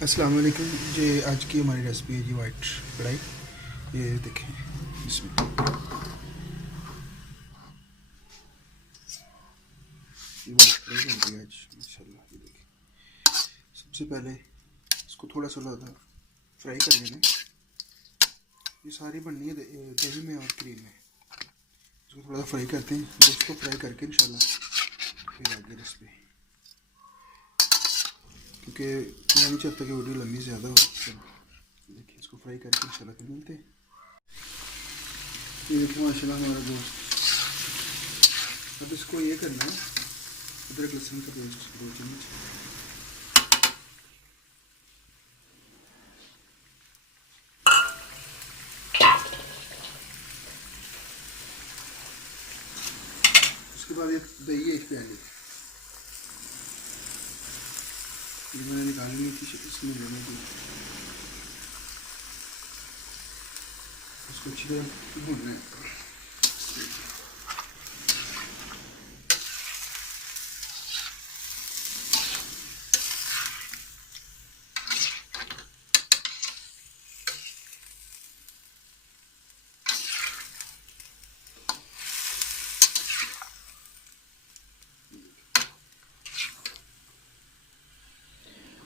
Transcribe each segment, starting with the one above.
अस्सलाम वालेकुम जी। आज की हमारी रेसिपी है जी वाइट कढ़ाई। ये देखें, इसमें ये वाइट कढ़ाई बन रही है आज इंशाल्लाह। ये देखें, सबसे पहले इसको थोड़ा सा ज़्यादा फ्राई कर लेना। ये सारी बननी है दही में और क्रीम में। इसको थोड़ा सा फ्राई करते हैं, तो इसको फ्राई करके इंशाल्लाह फिर आगे रेसिपी, क्योंकि मैं नहीं चाहता कि वीडियो लंबी ज़्यादा हो। देखिए, इसको फ्राई करके इंशाल्लाह फिर मिलते हैं। ये देखो माशाल्लाह हमारा गोश्त। अब इसको ये करना है, अदरक लहसुन का पेस्ट 2 चम्मच, उसके बाद एक दही है 1 प्याली, ये मैंने निकालनी थी, इसमें लेने दी। इसको अच्छी तरह भूनना है।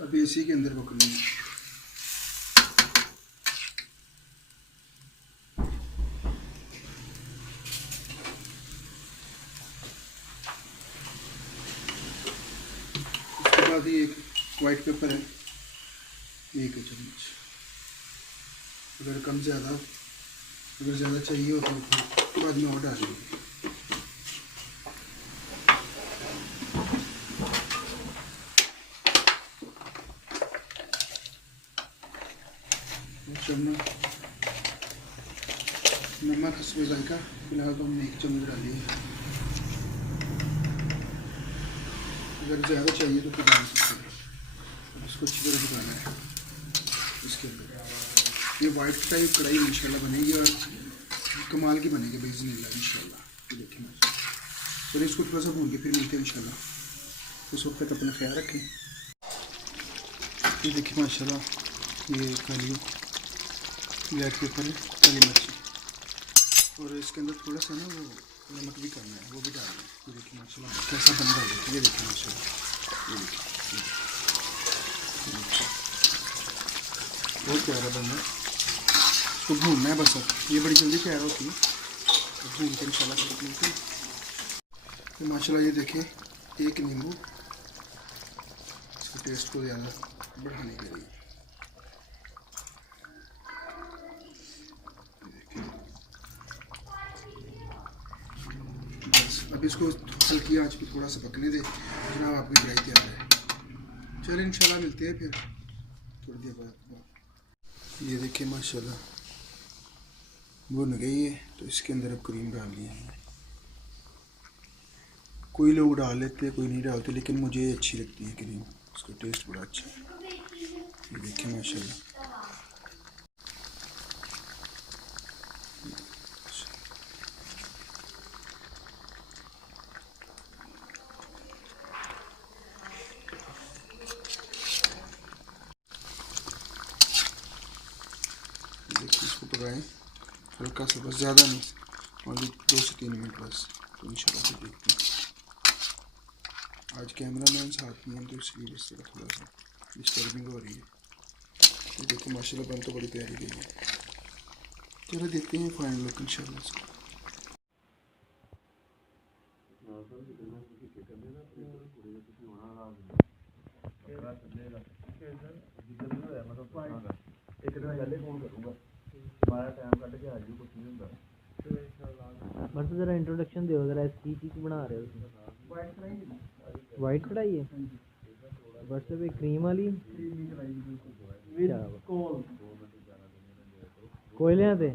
अभी इसी के अंदर पकड़नी है। उसके बाद ही एक वाइट पेपर है, 1 चम्मच। अगर कम ज़्यादा, अगर ज़्यादा चाहिए हो तो बाद में और डालेंगे। नमक हस्बे जायका फिलहाल तो हमने 1 चम्मच डाली है। अगर ज़्यादा चाहिए तो फिर डाल सकते हैं। इसको अच्छी तरह पकाना है। इसके अंदर ये वाइट कढ़ाई इंशाल्लाह बनेगी और कमाल की बनेगी बिस्मिल्लाह इंशाल्लाह। ये देखें, चलिए इसको थोड़ा सा भून के फिर मिलते हैं इंशाल्लाह। उस वक्त तक अपना ख्याल रखें। ये देखिए माशाल्लाह, ये काली ब्लैक पेपर है, काली मिर्च, और इसके अंदर थोड़ा सा ना वो नमक भी करना है, वो भी डालना है। ये देखिए माशाल्लाह कैसा बन रहा है। ये देखिए माशाल्लाह, ये देखिए बहुत प्यारा बन रहा है। इसको भूनना है बस। अब ये बड़ी जल्दी तैयार होती है, तो भून के इंशाल्लाह फिर मिलते हैं। तो माशाल्लाह ये देखें, 1 नींबू इसके टेस्ट को ज़्यादा बढ़ाने के लिए। अब इसको हल्की आंच पे थोड़ा सा पकने दे जनाब, आपकी कढ़ाई तैयार है। चलिए इंशाल्लाह मिलते हैं फिर थोड़ी देर बाद। ये देखिए माशाल्लाह भुन गई है, तो इसके अंदर अब क्रीम डाल ली है। कोई लोग डाल लेते हैं, कोई नहीं डालते, लेकिन मुझे अच्छी लगती है क्रीम, उसका टेस्ट बड़ा अच्छा है। ये देखिए माशाल्लाह, देखिए इसको पकाएं हल्का सा, बस ज़्यादा नहीं, और 2 से 3 मिनट बस, तो इंशाल्लाह फिर देखते हैं। आज कैमरा मैन साथ में है, तो इसलिए इस तरह थोड़ा सा डिस्टर्बिंग हो रही है। ये देखो माशाल्लाह बन तो बड़ी प्यारी गई है। चलो देखते हैं फाइनल लुक इंशाल्लाह इसका। बस जरा इंट्रोडक्शन दो जरा, इसकी चीज बना रहे हो। वाइट कढ़ाई है, बस पे क्रीम वाली कोयले पे।